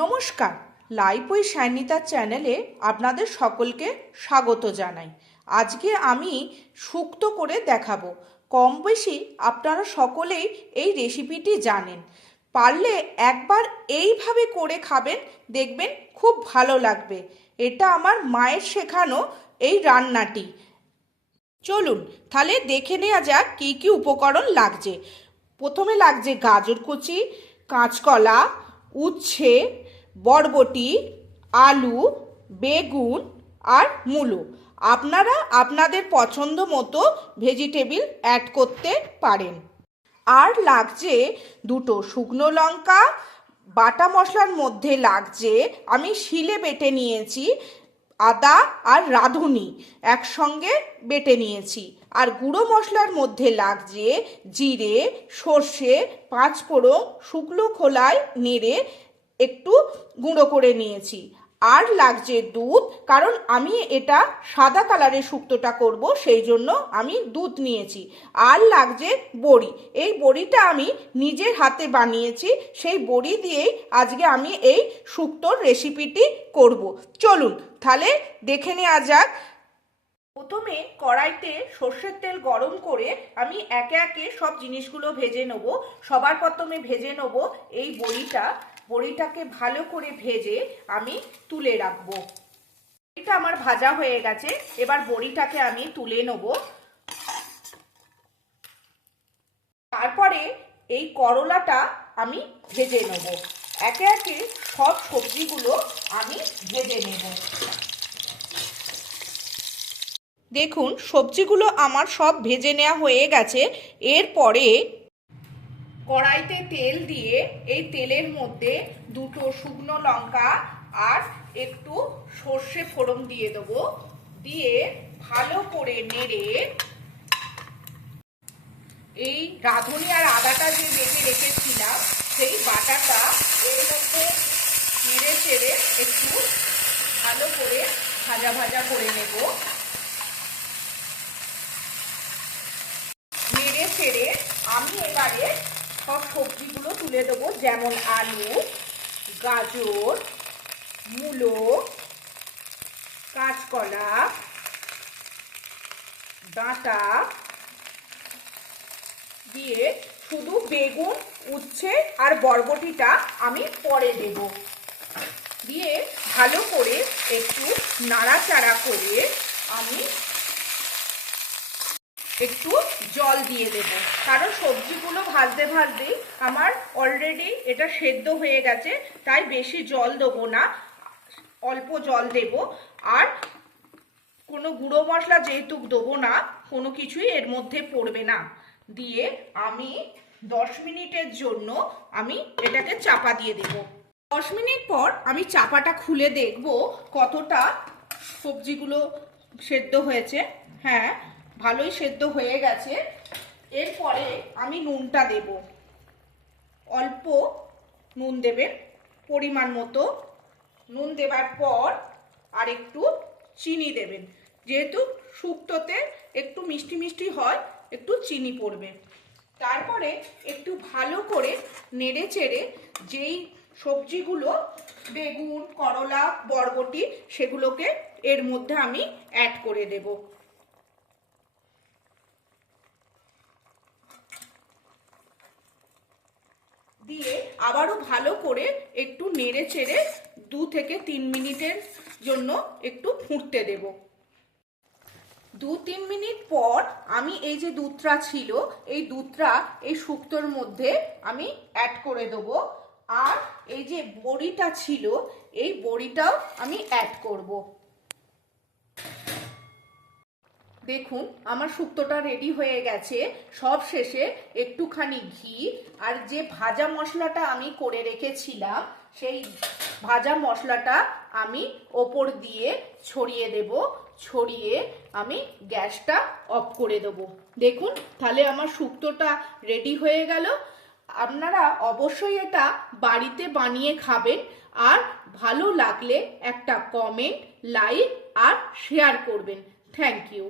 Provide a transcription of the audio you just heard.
নমস্কার, life with সায়নিতার চ্যানেলে আপনাদের সকলকে স্বাগত জানাই। আজকে আমি শুক্তো করে দেখাবো। কম বেশি আপনারা সকলেই এই রেসিপিটি জানেন। পারলে একবার এইভাবে করে খাবেন, দেখবেন খুব ভালো লাগবে। এটা আমার মায়ের শেখানো এই রান্নাটি। চলুন তাহলে দেখে নেওয়া যাক কী কী উপকরণ লাগছে। প্রথমে লাগছে গাজর কুচি, কাঁচকলা, উচ্ছে, বরবটি, আলু, বেগুন আর মূলো। আপনারা আপনাদের পছন্দ মতো ভেজিটেবিল অ্যাড করতে পারেন। আর লাগছে দুটো শুকনো লঙ্কা। বাটা মশলার মধ্যে লাগছে, আমি শিলে বেটে নিয়েছি, আদা আর রাঁধুনি একসঙ্গে বেটে নিয়েছি। আর গুঁড়ো মশলার মধ্যে লাগছে জিরে, সর্ষে, পাঁচফোড়ন শুকনো খোলায় নেড়ে একটু গুঁড়ো করে নিয়েছি। আর লাগছে দুধ, কারণ আমি এটা সাদা কালারের শুক্তোটা করব, সেই জন্য আমি দুধ নিয়েছি। আর লাগছে বড়ি। এই বড়িটা আমি নিজের হাতে বানিয়েছি, সেই বড়ি দিয়েই আজকে আমি এই শুক্তোর রেসিপিটি করব। চলুন তাহলে দেখে নেওয়া যাক। প্রথমে কড়াইতে সর্ষের তেল গরম করে আমি একে একে সব জিনিসগুলো ভেজে নেব। সবার প্রথমে ভেজে নেব এই বড়িটাকে ভালো করে ভেজে আমি তুলে রাখবো। এটা আমার ভাজা হয়ে গেছে, এবার বড়িটাকে আমি তুলে নেব। তারপরে এই করলাটা আমি ভেজে নেব। একে একে সব সবজিগুলো আমি ভেজে নেব। দেখুন সবজিগুলো আমার সব ভেজে নেওয়া হয়ে গেছে। এরপরে কড়াইতে তেল দিয়ে এই তেলের মধ্যে দুটো শুকনো লঙ্কা আর একটু সর্ষে ফোড়ন দিয়ে দেবো। দিয়ে ভালো করে নেড়ে এই রাঁধুনি আর আদাটা যে বেটে রেখেছিলাম সেই বাটাটা এর মধ্যে নেড়ে চেড়ে একটু ভালো করে ভাজা ভাজা করে নেব। নেড়ে চেড়ে আমি এবারে সব সবজিগুলো তুলে দেবো, যেমন আলু, গাজর, মূলো, কাঁচকলা, ডাঁটা দিয়ে শুধু বেগুন, উচ্ছে আর বরবটিটা আমি পরে দেব। দিয়ে ভালো করে একটু নাড়াচাড়া করে আমি একটু জল দিয়ে দেব, কারণ সবজিগুলো ভাজতে ভাজতে আমার অলরেডি এটা সেদ্ধ হয়ে গেছে, তাই বেশি জল দেবো না, অল্প জল দেব। আর কোনো গুঁড়ো মশলা যেহেতু দেবো না, কোনো কিছুই এর মধ্যে পড়বে না। দিয়ে আমি 10 মিনিটের জন্য আমি এটাকে চাপা দিয়ে দেব। 10 মিনিট পর আমি চাপাটা খুলে দেখব কতটা সবজিগুলো সেদ্ধ হয়েছে। হ্যাঁ, ভালোই সেদ্ধ হয়ে গেছে। এরপরে আমি নুনটা দেব। অল্প নুন দেবেন, পরিমাণ মতো। নুন দেবার পর আর একটু চিনি দেবেন, যেহেতু শুক্তোতে একটু মিষ্টি মিষ্টি হয়, একটু চিনি পড়বে। তারপরে একটু ভালো করে নেড়ে চেড়ে যেই সবজিগুলো বেগুন, করলা, বরবটি সেগুলোকে এর মধ্যে আমি অ্যাড করে দেব। দিয়ে আবারও ভালো করে একটু নেড়ে চেড়ে 2 থেকে 3 মিনিটের জন্য একটু ফুটতে দেব। 2-3 মিনিট পর আমি এই যে দুধটা ছিল, এই দুধটা এই শুক্তোর মধ্যে আমি অ্যাড করে দেব। আর এই যে বড়িটা ছিল, এই বড়িটাও আমি অ্যাড করব। দেখুন আমার শুক্তোটা রেডি হয়ে গেছে। সব শেষে একটুখানি ঘি আর যে ভাজা মশলাটা আমি করে রেখেছিলাম, সেই ভাজা মশলাটা আমি ওপর দিয়ে ছড়িয়ে দেব। ছড়িয়ে আমি গ্যাসটা অফ করে দেব। দেখুন তাহলে আমার শুক্তোটা রেডি হয়ে গেল। আপনারা অবশ্যই এটা বাড়িতে বানিয়ে খাবেন। আর ভালো লাগলে একটা কমেন্ট, লাইক আর শেয়ার করবেন। Thank you.